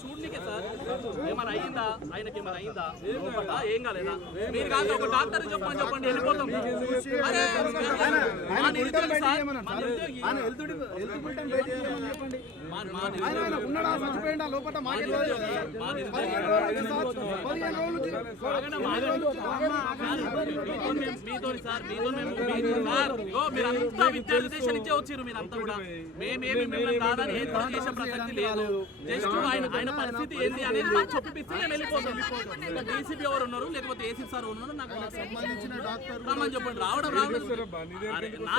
చూడనికే sir ఏమైనా అయిందా, ఆయనకి ఏమైనా అయిందా, ఏం కాలేదా? మీరు కాదు ఒక డాక్టర్ చెప్పండి వెళ్ళిపోతాం. మీరంతా విద్యార్థి నుంచే వచ్చారు, మీరంతా కూడా మేమేమి మిమ్మల్ని కాదని ఏం చేసే ప్రసక్తి లేదు. జస్ట్ ఆయన పరిస్థితి ఏంటి అనేది నాకు చెప్పిస్తే నేను వెళ్ళిపోతాను. డీసీపీ ఎవరు ఉన్నారు లేకపోతే ఏసీ సార్ ఉన్నారు నాకు రమ్మని చెప్పండి. రావడం నా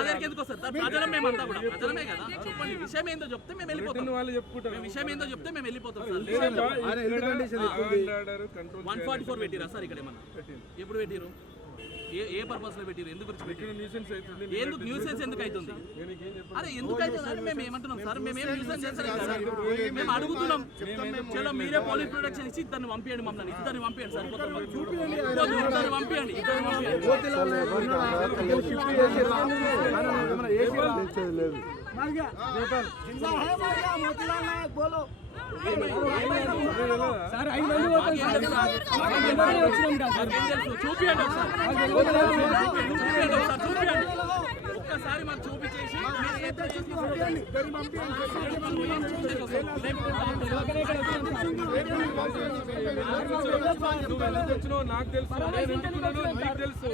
దగ్గరికి ఎందుకు వస్తారు సార్? ప్రజలం మేమంతా కూడా ప్రజలమే కదా. చెప్పండి విషయం ఏందో చెప్తే మేము వెళ్ళిపోతాం. విషయం ఏందో చెప్తే మేము వెళ్ళిపోతాం సార్. 144 పెట్టిరా సార్? ఇక్కడ ఏమన్నా ఎప్పుడు పెట్టిరు? ఏ పర్పస్ లో పెట్టిరు? ఎందుకు ఎందుకు న్యూసెన్స్ ఎందుకు అవుతుంది? అదే ఎందుకు అవుతుంది అని మేము ఏమంటున్నాం సార్? మేమేం న్యూసెన్స్ చేస్తాం సార్. మేము అడుగుతున్నాం, చలో మీరే పోలీస్ ప్రొటెక్షన్ ఇచ్చి ఇద్దరిని పంపించండి, మమ్మల్ని ఇద్దరిని పంపించండి సార్. ఇద్దరిని పంపించండి. ఒక్కసారి మాకు చూపించేసి నాకు తెలుసు.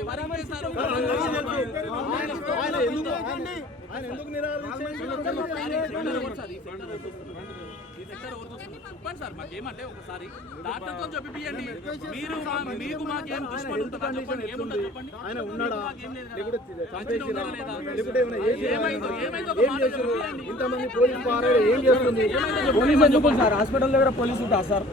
చెప్పండి సార్ మాకేమంటే ఒకసారి డాక్టర్తో చెప్పియండి. మీరు మీకు మాకేం దుష్పడి ఉంటుందా చెప్పండి. ఏముండదు చెప్పండి. సార్ హాస్పిటల్ దగ్గర పోలీసు ఉంటా సార్.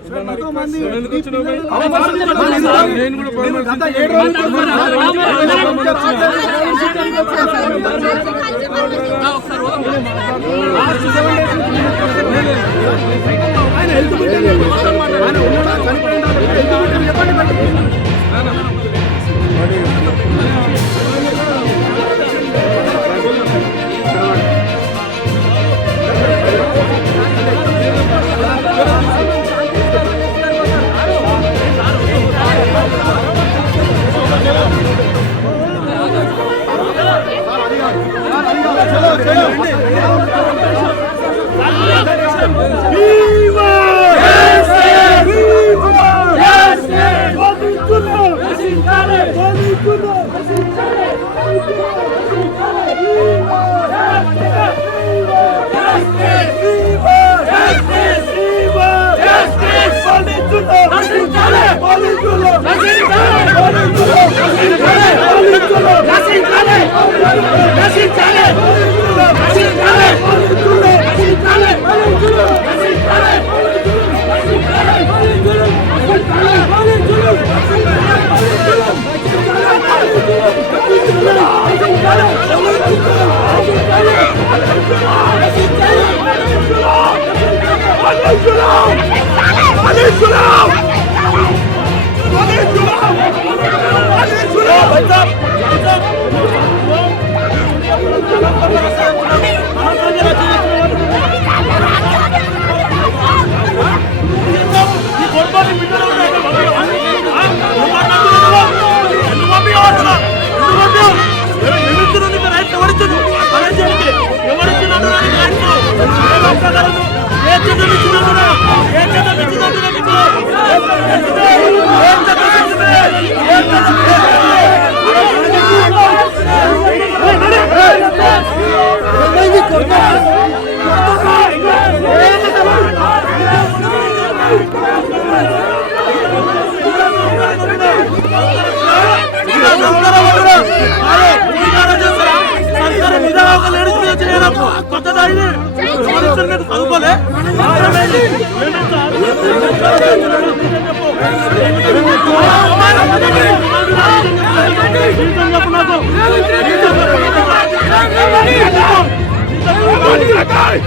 Hey!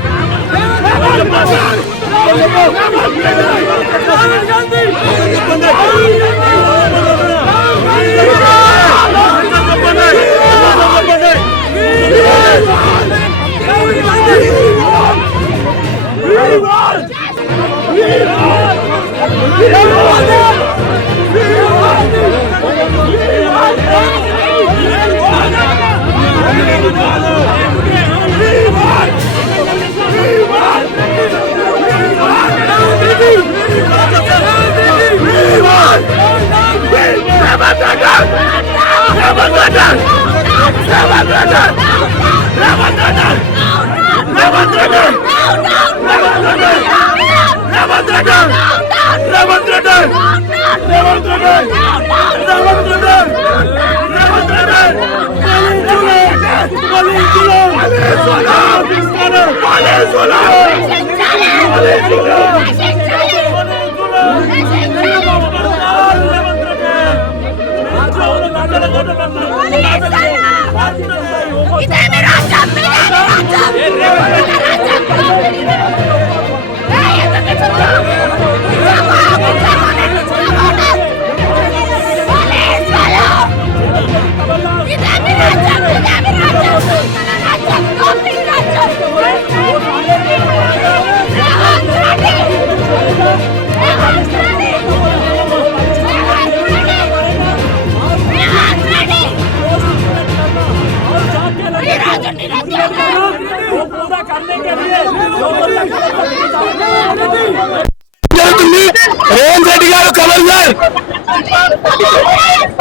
రేవంత్ రెడ్డి గారు కమల్గార్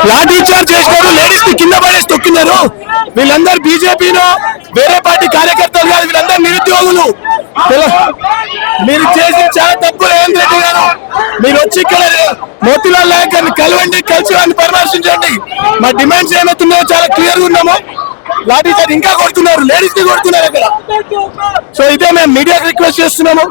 లాఠీ చార్జ్ చేసినారు, లేడీస్ ని కింద పడేసి తొక్కినారు. వీళ్ళందరూ బీజేపీలో వేరే పార్టీ కార్యకర్తలు కాదు, వీళ్ళందరూ నిరుద్యోగులు. మీరు చేసి చాలా తప్పు రేవంత్ రెడ్డి గారు. మీరు వచ్చి ఇక్కడ మోతీలాల్ నాయక్ గారిని కలవండి, కలిసి వారిని పరామర్శించండి. మా డిమాండ్స్ ఏమవుతున్నాయో చాలా క్లియర్ గా ఉన్నాము. లాఠీ చార్జ్ ఇంకా కొడుతున్నారు, లేడీస్ ని కొడుతున్నారు ఇక్కడ. సో ఇదే మేము మీడియాకి రిక్వెస్ట్ చేస్తున్నాము.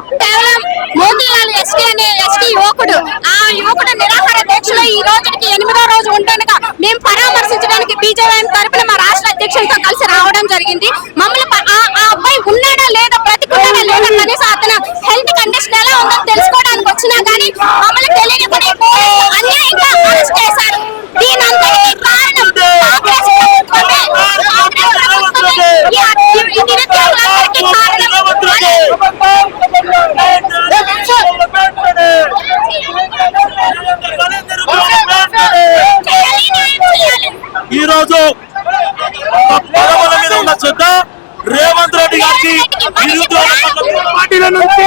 మోతీలాల్ ఎస్టీ అనే ఎస్టీ యువకుడు, ఆ యువకుడు నిరాహార దీక్షలో ఈ రోజుకి 8వ రోజు ఉండగా మేము పరామర్శించడానికి బీజేపీ తరపున మా రాష్ట్ర అధ్యక్షులతో కలిసి రావడం జరిగింది. మమ్మల్ని ఆ అబ్బాయి ఉన్నాడా లేదా, బ్రతికున్నాడా లేదా కనీసం అతను హెల్త్ కండిషన్ ఎలా ఉందో తెలుసుకోవడానికి వచ్చినా గానీ మమ్మల్ని తెలియని అన్యాయంగా అరెస్ట్ చేశారు. దీని అంతటికీ కారణం కాంగ్రెస్ ప్రభుత్వమే. ఈ నిరుద్యోగులందరికీ కారణం ఈ రోజు పదవుల మీద ఉన్న శ్రద్ధ రేవంత్ రెడ్డి గారికి నిరుద్యోగ పార్టీల నుంచి